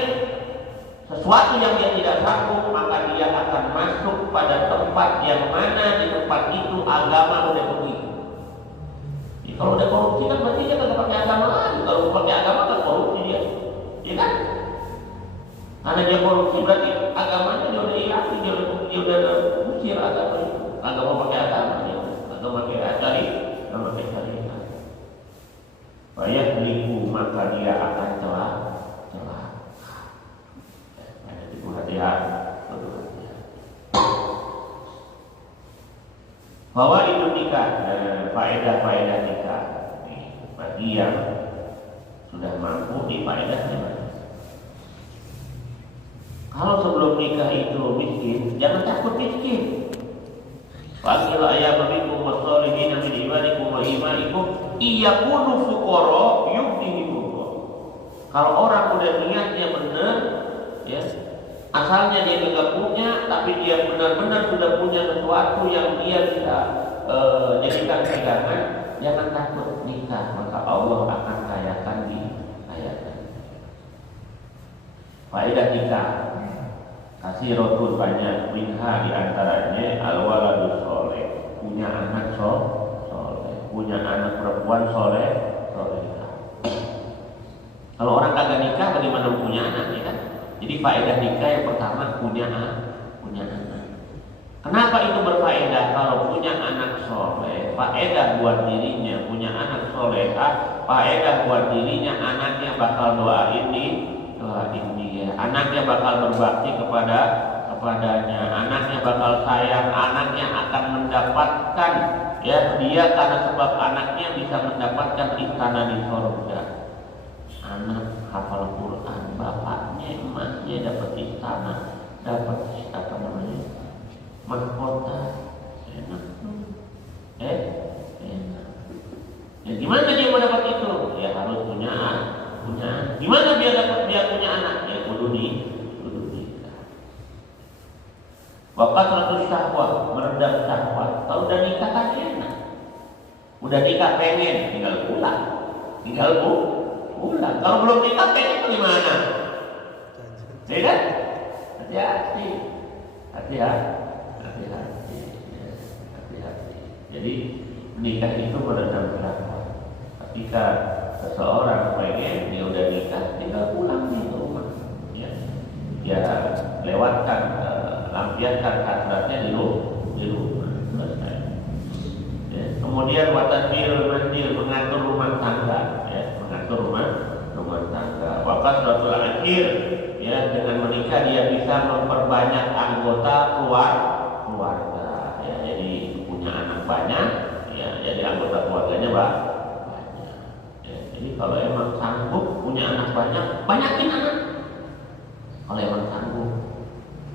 sesuatu yang dia tidak sanggup, maka dia akan masuk pada tempat yang mana di tempat itu agama udah begitu. Ya, kalau udah korupsi kan berarti dia tidak pakai agama lagi. Kalau pakai agama kan korupsi dia. Ya kan? Karena dia korupsi berarti agamanya dia udah hilang, dia udah usir agama itu. Agak mau pakai agama dia, agak pakai syariat. Bayar nipu, maka dia akan celah. Ada tipu hati-hati. Bahwa itu nikah, faedah nikah bagi yang sudah mampu di faedahnya. Kalau sebelum nikah itu miskin, jangan takut miskin. Faqil ayyamabikum was-solihin min ibadikum wa imanikum iyakunu fuqara yughnihimullah. Kalau orang udah niatnya benar, ya, asalnya dia tidak punya, tapi dia benar-benar sudah punya sesuatu yang dia bisa jadikan pegangan, jangan takut nikah, maka Allah akan kayakan dikayakan. Faedah nikah kasih rotun banyak, minha diantaranya al-waladus soleh, punya anak soleh. punya anak perempuan soleh. Kalau orang kagak nikah bagaimana punya anak ya kan? Jadi faedah nikah yang pertama punya anak. Kenapa itu berfaedah? Kalau punya anak soleh, faedah buat dirinya, punya anak solehah, faedah buat dirinya, anaknya bakal doain dia, anaknya bakal berbakti kepadanya, anaknya bakal sayang, anaknya akan mendapatkan ya dia karena sebab anaknya bisa mendapatkan istana di surga. Anak hafal Quran, bapaknya, emaknya dapat istana, dapat apa namanya? Mahkota. Enak. Enak. Ya gimana dia mau dapat itu? Ya harus punya. Gimana dia punya anak? Ya kudu nikah. Bapak 100 syahwat, meredam syahwat. Kalau udah nikah kan enak. Udah nikah pengen, tinggal pulang. Kalau belum nikah pengen gimana? Ya kan? Hati-hati. Jadi nikah itu meredam syahwat. Ketika seseorang pengen dia udah nikah, tinggal pulang di rumah. Ya lewatkan, lampiaskan hasratnya di rumah. Selesai. Ya. Kemudian watadbirul manzil, mengatur rumah tangga. Ya, mengatur rumah tangga. Wakas rasul akhir. Ya, dengan menikah dia bisa memperbanyak anggota keluarga. Ya, jadi punya anak banyak, ya, jadi anggota keluarganya banyak. Ya, jadi kalau emang sanggup punya anak banyak, banyakin anak. Kalau emang sanggup,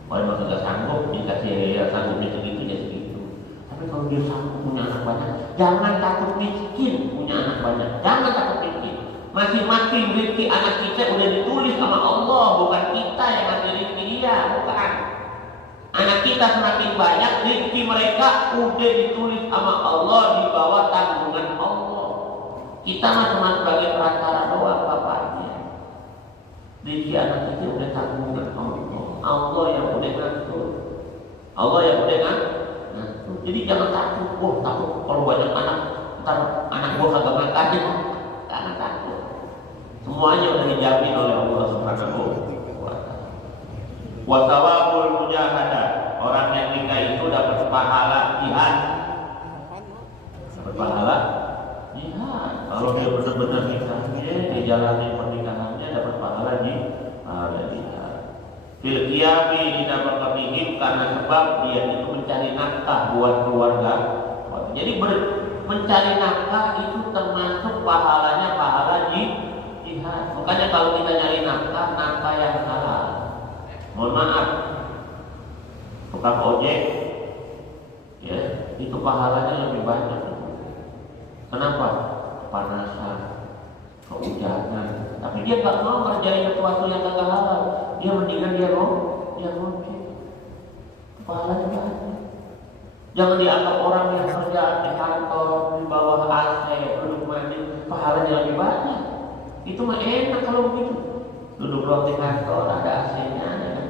kalau emang tidak sanggup, dikasih sanggupnya segitu ya segitu. Tapi kalau dia sanggup punya anak banyak, jangan takut miskin punya anak banyak, jangan takut miskin. Masing-masing rezeki anak kita udah ditulis sama Allah, bukan kita yang ngasih rezeki dia, bukan. Anak kita semakin banyak, rezeki mereka udah ditulis sama Allah di bawah tanggungan Allah. Kita cuma sebagai perantara doang bapaknya. Rezeki anak kita udah tanggungan Allah. Allah yang udah ngatur. Jadi jangan takut, takut kalau banyak anak, ntar anak gua kagak makan. Jangan takut. Semuanya udah dijamin oleh Allah Subhanahu wa ta'ala. Wa thawabul mujahadah, orang yang nikah itu dapat pahala jihad. Dapat pahala jihad. Kalau dia benar-benar nikahnya, dia jalani pernikahannya, dapat pahala jihad. Fil qiyami dinafaqatihim, karena sebab dia itu mencari nafkah buat keluarga. Jadi mencari nafkah itu termasuk pahalanya pahala jihad. Makanya kalau kita nyari nafkah yang halal. Mohon maaf, tukang ojek, ya itu pahalanya lebih banyak. Kenapa? Kepanasan, kehujanan. Tapi dia nggak mau ngerjain sesuatu yang gak halal. Dia mendingan dia ngojek. Pahalanya banyak. Jangan dianggap orang yang kerja di kantor di bawah AC duduk mandi pahalanya lebih banyak. Itu mah enak kalau begitu. Duduk doang di kantor ada AC-nya, ya kan?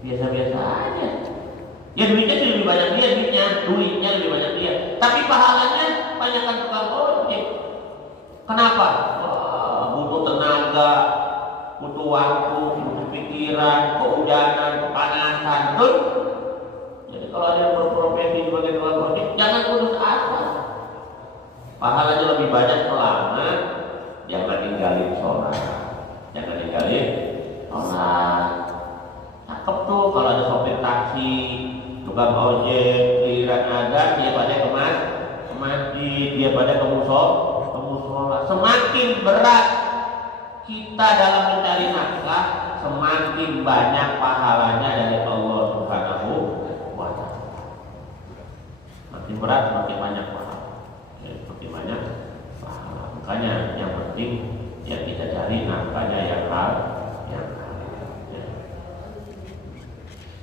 Biasa-biasa aja. Ya duitnya sih lebih banyak dia, duitnya lebih banyak dia. Tapi pahalanya banyakkan tukang ojek. Kenapa? Butuh tenaga, butuh waktu, butuh pikiran, kehujanan, kepanasan, betul? Jadi kalau ada yang berprofesi sebagai tukang ojek, jangan putus asa. Pahalanya lebih banyak selama jangan ninggalin sholat. Cakep tuh kalau ada sopir taksi, tukang ojek, giliran azan dia pada ke masjid, dia pada ke musola. Semakin berat kita dalam mencari nafkah, semakin banyak pahalanya dari Allah Subhanahu wa ta'ala. Makin berat semakin banyak pahala. Semakin banyak pahala. Makanya yang penting ya kita cari nafkahnya yang halal.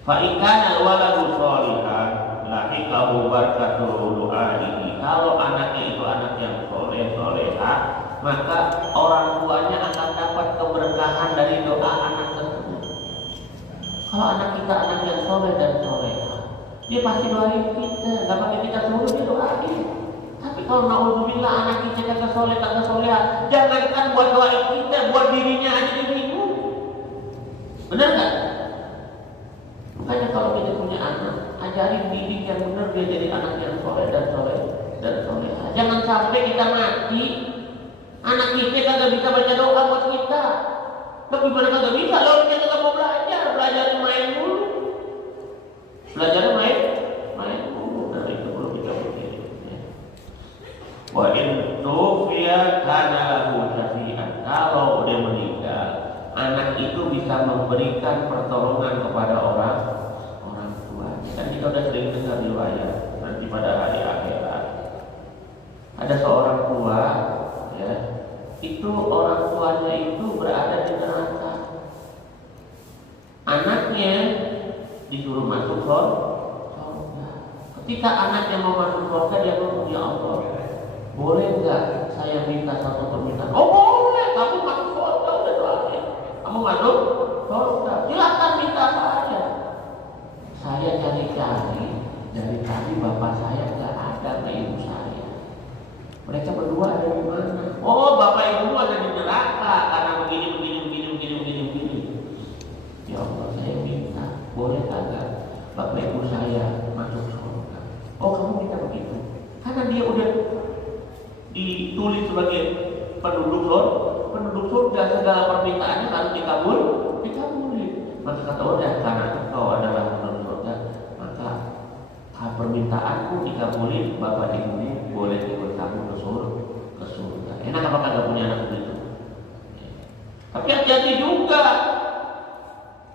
Fa ikana waladu sholihan lahiqahu barakatul du'aihi. Kalau anaknya itu anak yang solehah, maka orang tuanya akan dapat keberkahan dari doa anak tersebut. Kalau anak kita anak yang soleh dan solehah, dia pasti doain kita. Gak pakai kita suruh dia doain. Tapi kalau naudzubillah anak kita kagak soleh, jangankan buat doain kita, buat dirinya aja dia bingung. Benar nggak? Makanya kalau kita punya anak, ajarin didik yang benar, dia jadi anak yang soleh dan soleh. Jangan sampai kita mati, anak kita kagak bisa baca doa buat kita. Tapi gimana kagak bisa? Kalau kita nggak mau belajar main dulu. Belajar main dulu. Nah itu perlu kita pikir. Wa in tufiya kana lahu syafi'an. Kalau udah meninggal, anak itu bisa memberikan pertolongan kepada orang tua. Kan kita udah sering dengar riwayat nanti pada hari akhirat ada seorang tua, ya, itu orang tuanya itu berada di neraka. Anaknya disuruh masuk surga. Ketika anaknya mau masuk surga, dia ngomong, ya Allah, boleh nggak saya minta satu permintaan? Oh boleh, kamu masuk surga, udah doain. Kamu masuk surga, silakan minta apa aja. Saya cari-cari dari tadi bapak saya nggak ada, nggak ibu saya. Mereka berdua ada di mana? Oh, bapak ibu ada di neraka karena begini. Ya Allah, saya minta, boleh kagak bapak ibu saya masuk surga? Oh, kamu minta begitu? Karena dia udah ditulis sebagai penduduk surga, segala permintaannya harus dikabuli. Maka kata Allah, karena engkau adalah penduduk surga, maka permintaanku dikabuli, bapak ibumu boleh ikut kamu ke surga. Enak apa kagak punya anak begitu? Tapi hati-hati juga.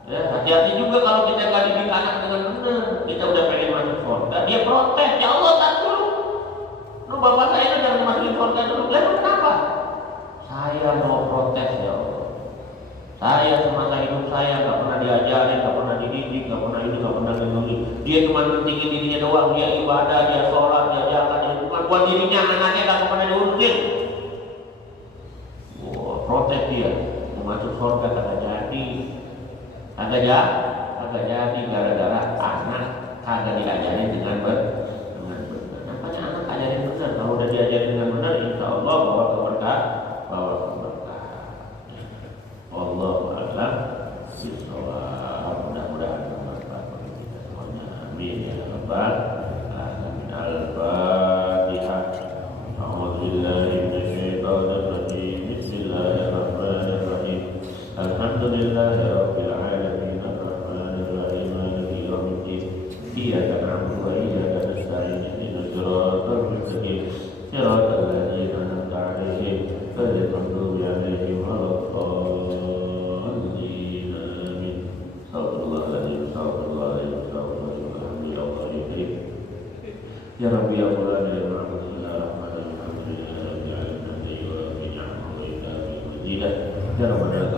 Ya, hati-hati juga kalau kita nggak didik anak dengan benar. Kita udah pengen masuk surga, dia protes, ya Allah tak dulu. Lu bapak saya jangan masukin surga dulu. Lalu kenapa? Saya mau protes ya Allah. Saya semasa hidup saya nggak pernah diajarin, nggak pernah dididik, nggak pernah ini, nggak pernah lindungi. Dia cuma mentingin dirinya doang, dia ibadah, dia sholat, dia jalan, dia bukan buat dirinya, anaknya nggak pernah diurusin. Wah, protes dia, mau masuk surga kagak jadi, gara-gara anak kagak diajarin dengan benar. Makanya anak ajarin benar, kalau udah diajarin dengan benar, insya Allah bawa keberkah. Allahu a'lam bishawab. Mudah-mudahan bermanfaat bagi kita semuanya. Amin ya rabbal alamin. Al-Fatihah. A'udzubillahi minasyaitonir rajim. Bismillahirrahmanirrahim. Alhamdulillahi rabbil alamin. Arrahmanir rahim. Maliki yaumiddin. Iyyaka na'budu wa iyyaka nasta'in. Ihdinas siratal mustaqim. Siratal ladzina an'amta 'alaihim ghairil maghdubi 'alaihim waladdallin. Ya Rabbi ya Maulana ya Muhammad sallallahu alaihi wa sallam ya Rabbi ya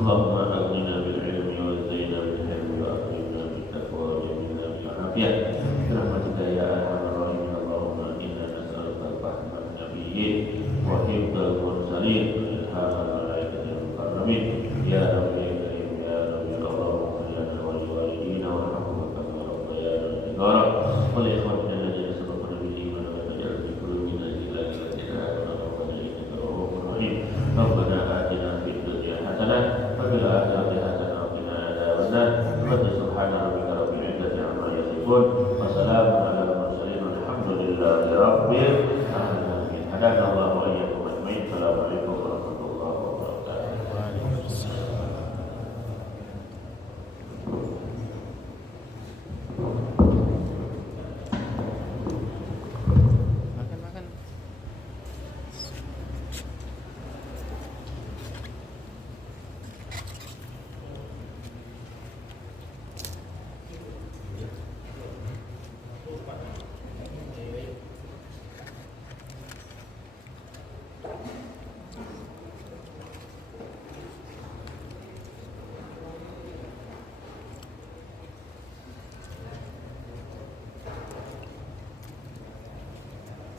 Allahumma aghnina bil ilmi wa zayyina bil hilmi wa akrimna bit taqwa wa jamilna bil afiyah. Rahmatika ya arhamar rahimin. Allahumma inna nas'aluka al-fahma an-nabiyyin wa hifdzal mursalin wa ilhamal malaikatil mukarramin. Ya Rabbi ولإخواننا الذين سبقونا بالإيمان ولا تجعل في قلوبنا غلا للذين آمنوا ربنا إنك رؤوف رحيم. ربنا آتنا في الدنيا حسنة وفي الآخرة حسنة وقنا عذاب النار. سبحان ربك رب العزة عما يصفون وسلام على المرسلين والحمد لله رب العالمين. هدانا الله